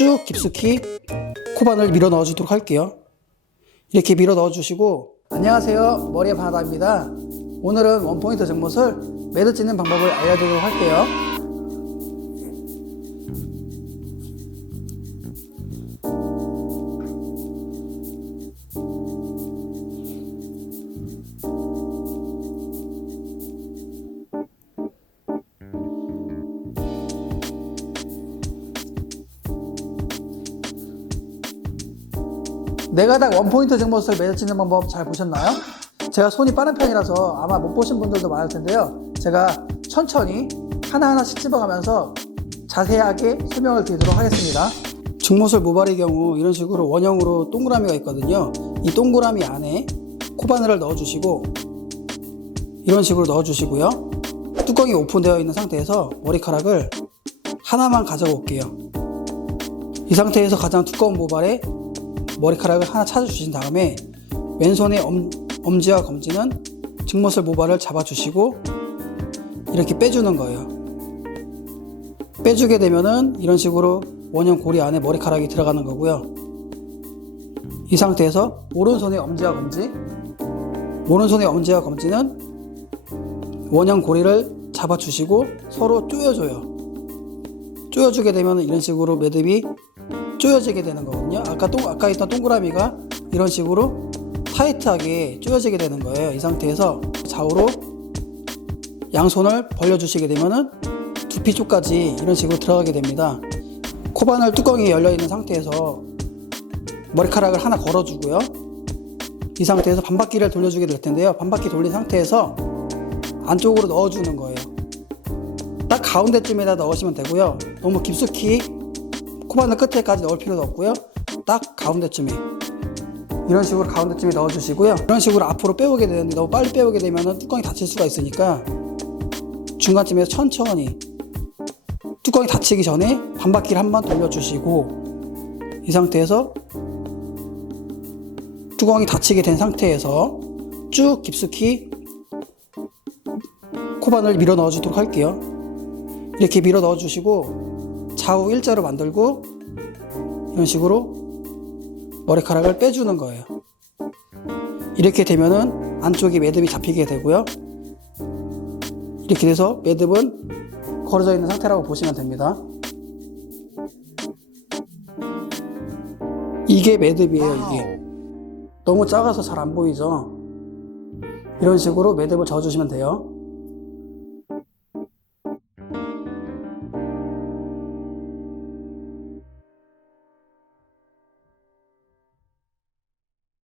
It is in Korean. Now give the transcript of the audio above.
쭉 깊숙이 코바늘 밀어 넣어 주도록 할게요. 이렇게 밀어 넣어 주시고 안녕하세요 머리의 바나다입니다. 오늘은 원포인트 정못을 매듭 짓는 방법을 알려드리도록 할게요. 네가닥 원포인트 매듭 짓는 방법 잘 보셨나요? 제가 손이 빠른 편이라서 아마 못 보신 분들도 많을 텐데요. 제가 천천히 하나하나씩 집어가면서 자세하게 설명을 드리도록 하겠습니다. 중못을 모발의 경우 이런 식으로 원형으로 동그라미가 있거든요. 이 동그라미 안에 코바늘을 넣어주시고 이런 식으로 넣어주시고요. 뚜껑이 오픈되어 있는 상태에서 머리카락을 하나만 가져가 올게요. 이 상태에서 가장 두꺼운 모발에 머리카락을 하나 찾아주신 다음에 왼손의 엄, 엄지와 검지는 증못을 모발을 잡아주시고 이렇게 빼주는 거예요. 빼주게 되면은 이런 식으로 원형 고리 안에 머리카락이 들어가는 거고요. 이 상태에서 오른손의 엄지와 검지, 오른손의 엄지와 검지는 원형 고리를 잡아주시고 서로 조여줘요. 조여주게 되면 이런 식으로 매듭이 조여지게 되는 거거든요. 아까 동, 아까 있던 동그라미가 이런 식으로 타이트하게 조여지게 되는 거예요. 이 상태에서 좌우로 양손을 벌려주시게 되면은 두피 쪽까지 이런 식으로 들어가게 됩니다. 코바늘 뚜껑이 열려 있는 상태에서 머리카락을 하나 걸어주고요. 이 상태에서 반바퀴를 돌려주게 될 텐데요. 반바퀴 돌린 상태에서 안쪽으로 넣어주는 거예요. 딱 가운데쯤에다 넣으시면 되고요. 너무 깊숙이 코바늘 끝에까지 넣을 필요도 없고요. 딱 가운데쯤에 이런 식으로 가운데쯤에 넣어주시고요. 이런 식으로 앞으로 빼오게 되는데 너무 빨리 빼오게 되면 뚜껑이 닫힐 수가 있으니까 중간쯤에서 천천히 뚜껑이 닫히기 전에 반바퀴를 한 번 돌려주시고 이 상태에서 뚜껑이 닫히게 된 상태에서 쭉 깊숙이 코바늘 밀어 넣어주도록 할게요. 이렇게 밀어 넣어 주시고 좌우 일자로 만들고 이런 식으로 머리카락을 빼주는 거예요. 이렇게 되면은 안쪽이 매듭이 잡히게 되고요. 이렇게 돼서 매듭은 걸어져 있는 상태라고 보시면 됩니다. 이게 매듭이에요, 이게. 너무 작아서 잘 안 보이죠? 이런 식으로 매듭을 저어주시면 돼요.